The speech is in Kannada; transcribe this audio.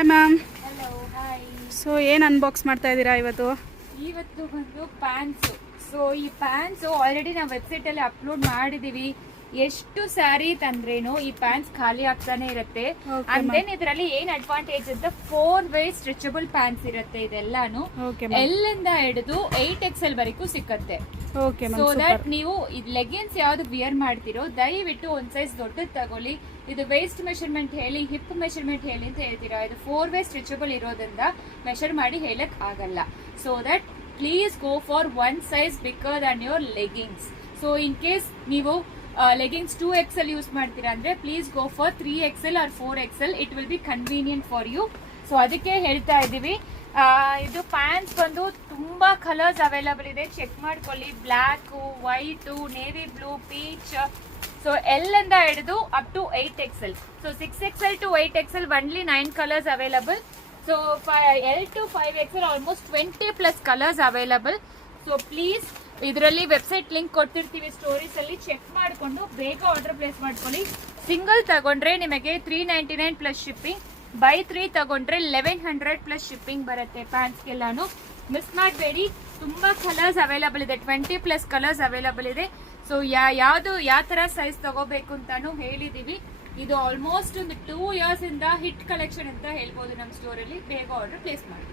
Hi ma'am. Hello hi. So ಏನು ಅನ್ಬಾಕ್ಸ್ ಮಾಡ್ತಾ ಇದ್ದೀರಾ ಇವತ್ತು? ಇವತ್ತು ಬಂದು ಪ್ಯಾಂಟ್ಸು. ಸೊ ಈ ಪ್ಯಾಂಟ್ಸು ಆಲ್ರೆಡಿ ನಾವು ವೆಬ್ಸೈಟಲ್ಲಿ ಅಪ್ಲೋಡ್ ಮಾಡಿದ್ದೀವಿ. ಎಷ್ಟು ಸ್ಯಾರಿ ತಂದ್ರೇನು ಈ ಪ್ಯಾಂಟ್ಸ್ ಖಾಲಿ ಆಗ್ತಾನೆ ಇರುತ್ತೆ. ಅಂಡ್ ದೆನ್ ಇದರಲ್ಲಿ ಏನ್ ಅಡ್ವಾಂಟೇಜ್ ಅಂತ 4 ವೇ ಸ್ಟ್ರೆಚಬಲ್ ಪ್ಯಾಂಟ್ಸ್ ಇರುತ್ತೆ. ಇದೆಲ್ಲಾನು ಎಲ್ ಇಂದ ಹಿಡಿದು 8XL ವರೆಗೂ ಸಿಕ್ಕತ್ತೆ. ಸೊ ದಟ್ ನೀವು ಲೆಗಿನ್ಸ್ ಯಾವ್ದು ವಿಯರ್ ಮಾಡ್ತಿರೋ ದಯವಿಟ್ಟು ಒಂದ್ ಸೈಜ್ ದೊಡ್ಡದು ತಗೊಳ್ಳಿ. ಇದು ವೇಸ್ಟ್ ಮೆಷರ್ಮೆಂಟ್ ಹೇಳಿ, ಹಿಪ್ ಮೆಷರ್ಮೆಂಟ್ ಹೇಳಿ ಅಂತ ಹೇಳ್ತೀರಾ. ಇದು 4 ವೇ ಸ್ಟ್ರೆಚಬಲ್ ಇರೋದ್ರಿಂದ ಮೆಷರ್ ಮಾಡಿ ಹೇಳಕ್ ಆಗಲ್ಲ. So that please go for one size bigger than your leggings. So in case ನೀವು ಲೆಗಿನ್ಸ್ 2XL ಯೂಸ್ ಮಾಡ್ತೀರಾ ಅಂದ್ರೆ please go for 3XL or 4XL. It will be convenient for you. So ಅದಕ್ಕೆ ಹೇಳ್ತಾ ಇದೀವಿ. ಇದು ಪ್ಯಾಂಟ್ಸ್ ಬಂದು ತುಂಬಾ ಕಲರ್ಸ್ ಅವೈಲಬಲ್ ಇದೆ, ಚೆಕ್ ಮಾಡ್ಕೊಳ್ಳಿ. Black, white, navy blue, peach. So L ಇಂದ ಹಿಡಿದು up to 8XL. So 6XL to 8XL only 9 colors available. So L to 5XL almost 20+ colors available. So please ಇದರಲ್ಲಿ ವೆಬ್ಸೈಟ್ ಲಿಂಕ್ ಕೊಡ್ತಿರ್ತೀವಿ ಸ್ಟೋರೀಸ್ ಅಲ್ಲಿ, ಚೆಕ್ ಮಾಡಿಕೊಂಡು ಬೇಗ ಆರ್ಡರ್ ಪ್ಲೇಸ್ ಮಾಡ್ಕೊಳ್ಳಿ. ಸಿಂಗಲ್ ತಗೊಂಡ್ರೆ ನಿಮಗೆ 399 ಪ್ಲಸ್ ಶಿಪ್ಪಿಂಗ್. ಬೈ 3 ತಗೊಂಡ್ರೆ 1100 ಪ್ಲಸ್ ಶಿಪ್ಪಿಂಗ್ ಬರುತ್ತೆ ಪ್ಯಾಂಟ್ಸ್ಗೆಲ್ಲಾನು. ಮಿಸ್ ಮಾಡಬೇಡಿ. ತುಂಬಾ ಕಲರ್ಸ್ ಅವೈಲಬಲ್ ಇದೆ, 20+ ಕಲರ್ಸ್ ಅವೈಲಬಲ್ ಇದೆ. ಸೊ ಯಾವ್ದು ಯಾವ ತರ ಸೈಜ್ ತಗೋಬೇಕು ಅಂತಾನು ಹೇಳಿದೀವಿ. ಇದು ಆಲ್ಮೋಸ್ಟ್ ಒಂದು 2 years ಇಂದ ಹಿಟ್ ಕಲೆಕ್ಷನ್ ಅಂತ ಹೇಳ್ಬೋದು ನಮ್ಮ ಸ್ಟೋರ್ ಅಲ್ಲಿ. ಬೇಗ ಆರ್ಡರ್ ಪ್ಲೇಸ್ ಮಾಡಿ.